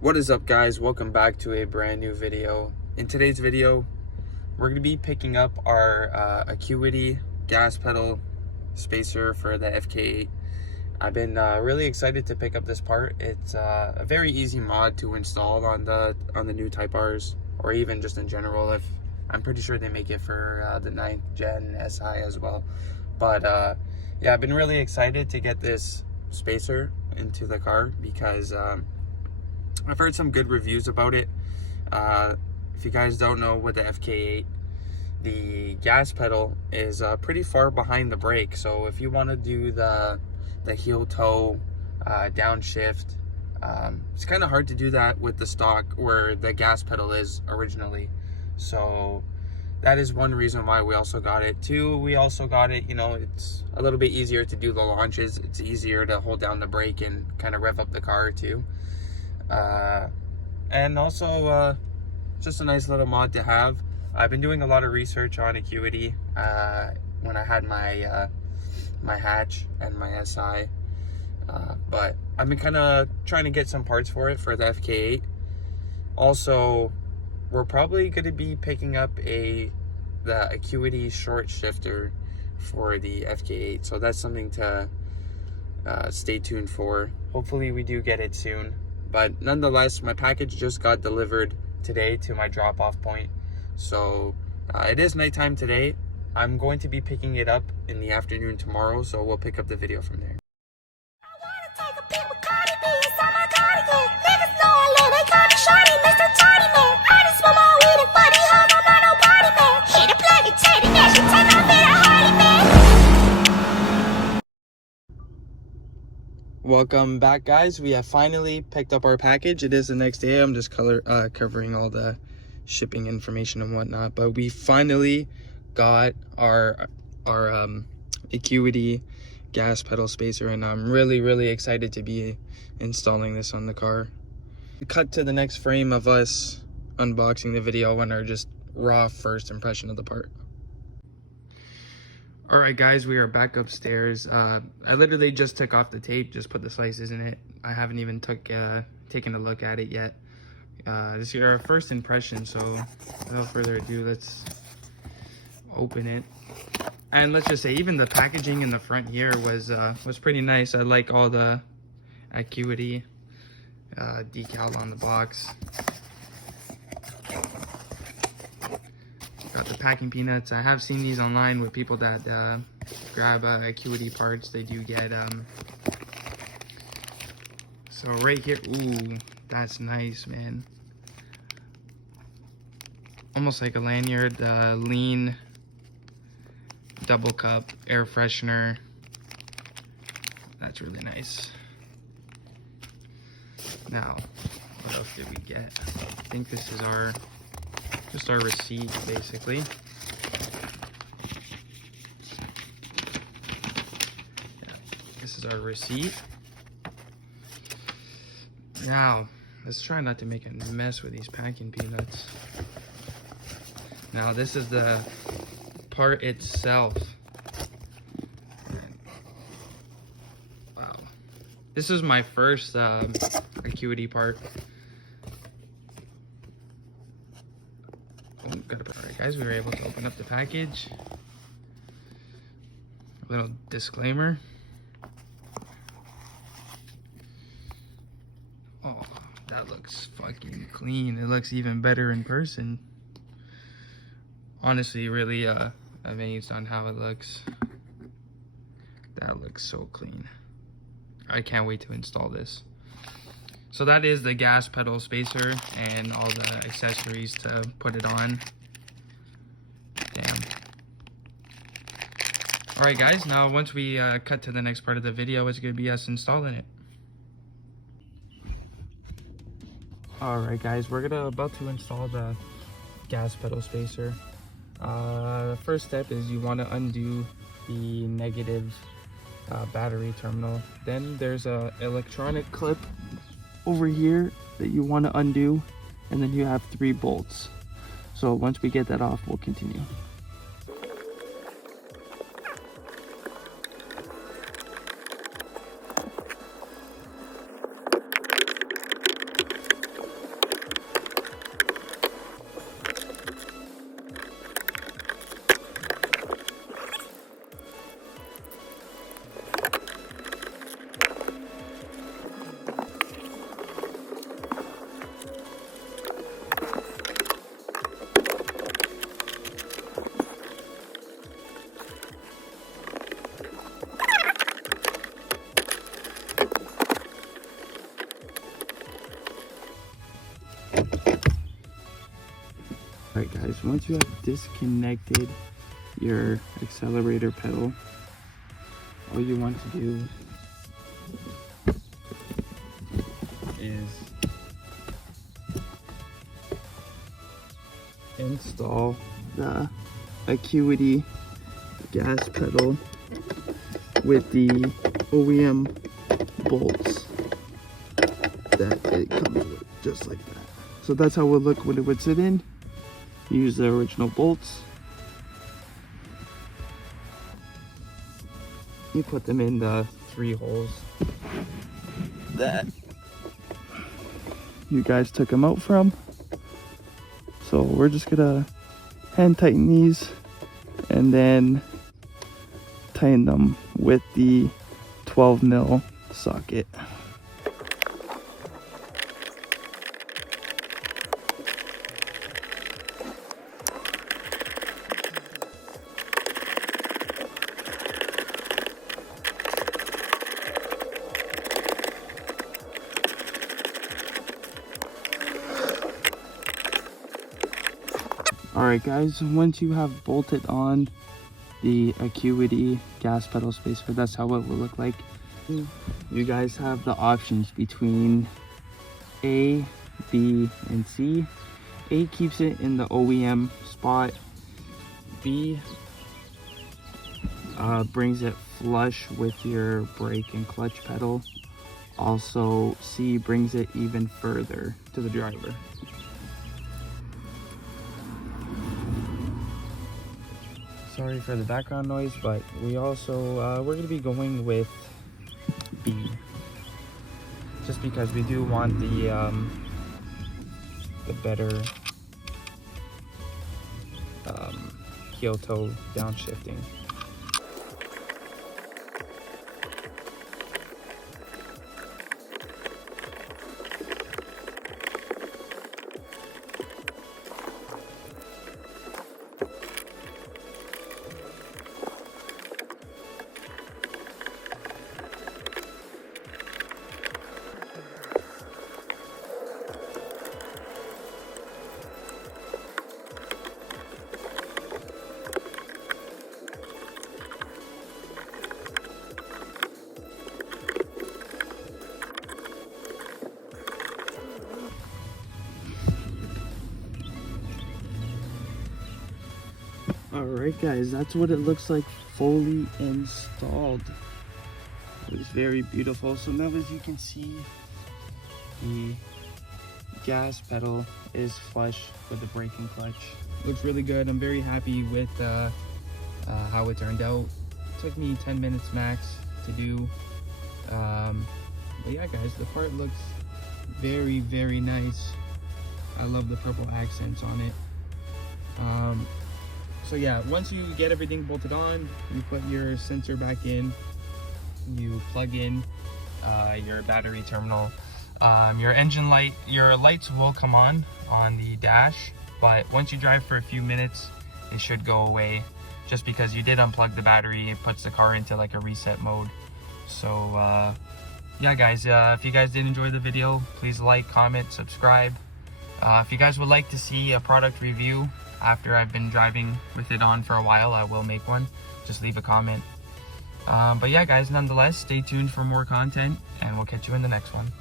What is up, guys? Welcome back to a brand new video. In today's video, we're going to be picking up our Acuity gas pedal spacer for the FK8. I've been really excited to pick up this part. It's a very easy mod to install on the new Type Rs, or even just in general. If I'm pretty sure they make it for the 9th gen SI as well. But yeah, I've been really excited to get this spacer into the car because I've heard some good reviews about it. If you guys don't know, with the FK8, the gas pedal is pretty far behind the brake. So if you want to do the heel toe downshift, it's kind of hard to do that with the stock where the gas pedal is originally. So that is one reason why we also got it. Two, we also got it, it's a little bit easier to do the launches. It's easier to hold down the brake and kind of rev up the car too. And also just a nice little mod to have. I've been doing a lot of research on Acuity when I had my my hatch and my SI, but I've been kind of trying to get some parts for it for the FK8. Also, we're probably going to be picking up the Acuity short shifter for the FK8, so that's something to stay tuned for. Hopefully we do get it soon. But nonetheless, my package just got delivered today to my drop-off point. So it is nighttime today. I'm going to be picking it up in the afternoon tomorrow, so we'll pick up the video from there. Welcome back, guys. We have finally picked up our package. It is the next day. I'm just covering all the shipping information and whatnot, but we finally got our Acuity gas pedal spacer, and I'm really excited to be installing this on the car. Cut to the next frame of us unboxing the video and our just raw first impression of the part. All right, guys, we are back upstairs. I literally just took off the tape, just put the slices in it. I haven't even taken a look at it yet. This is our first impression, so without further ado, let's open it. And let's just say, even the packaging in the front here was pretty nice. I like all the Acuity decal on the box. Got the packing peanuts. I have seen these online with people that grab Acuity parts. They do get so right here, ooh, that's nice, man. Almost like a lanyard. Lean double cup air freshener. That's really nice. Now, what else did we get? I think this is just our receipt, basically. Yeah, this is our receipt. Now, let's try not to make a mess with these packing peanuts. Now, this is the part itself. Wow. This is my first Acuity part. Alright, guys, we were able to open up the package. A little disclaimer. Oh, that looks fucking clean. It looks even better in person. Honestly, really amazed on how it looks. That looks so clean. I can't wait to install this. So that is the gas pedal spacer and all the accessories to put it on. Damn. Alright, guys, now once we cut to the next part of the video, it's going to be us installing it. Alright, guys, we're about to install the gas pedal spacer. The first step is you want to undo the negative battery terminal. Then there's a electronic clip over here that you want to undo, and then you have 3 bolts. So once we get that off, we'll continue. Alright guys, once you have disconnected your accelerator pedal, all you want to do is install the Acuity gas pedal with the OEM bolts that it comes with, just like that. So that's how it would look when it would sit in. Use the original bolts. You put them in the 3 holes that you guys took them out from. So we're just gonna hand tighten these and then tighten them with the 12 mil socket. Alright guys, once you have bolted on the Acuity gas pedal spacer, that's how it will look like. You guys have the options between A, B, and C. A keeps it in the OEM spot. B brings it flush with your brake and clutch pedal. Also, C brings it even further to the driver. Sorry for the background noise, but we also we're gonna be going with B, just because we do want the better heel toe downshifting. Alright guys, that's what it looks like fully installed. It was very beautiful. So now, as you can see, the gas pedal is flush with the brake and clutch. Looks really good. I'm very happy with how it turned out. It took me 10 minutes max to do. But yeah guys, the part looks very, very nice. I love the purple accents on it. So yeah, once you get everything bolted on, you put your sensor back in, you plug in your battery terminal. Your engine light, your lights will come on the dash, but once you drive for a few minutes, it should go away, just because you did unplug the battery. It puts the car into like a reset mode. So yeah guys, if you guys did enjoy the video, please like, comment, subscribe. If you guys would like to see a product review after I've been driving with it on for a while, I will make one. Just leave a comment. But yeah guys, nonetheless, stay tuned for more content, and we'll catch you in the next one.